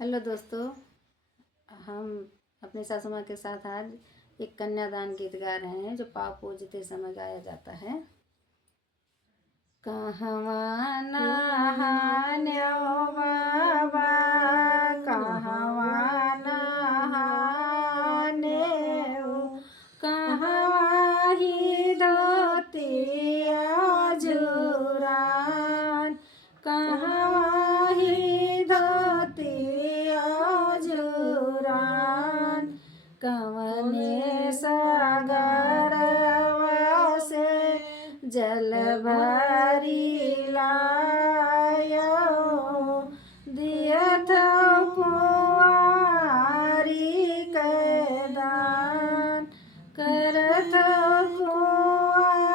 Hello दोस्तों, हम अपनी सासू माँ के साथ आज एक कन्यादान गीत गा रहे हैं जो पाँव पूजते समय गाया जाता है। कहवा नहान्यो बाबा, कहवा नहान्यो, कहवा ही धोतिया जुरान, कहवा ही धोतिया जुरान, कवने सागरवा से जल भरी लायो, दियथ कुंवारी के दान, करथ कुंवारी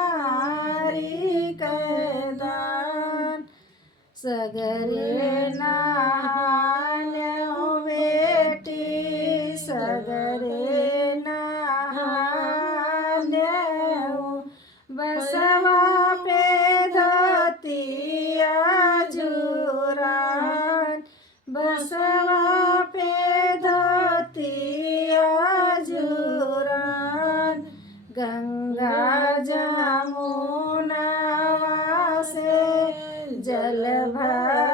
के दान, सगरे नहान्यो बेटी, सगरे नहान्यो, बसवा पे धोतिया जुरान, बसवा पे धोतिया जुरान, गंगा जमुना से जल भर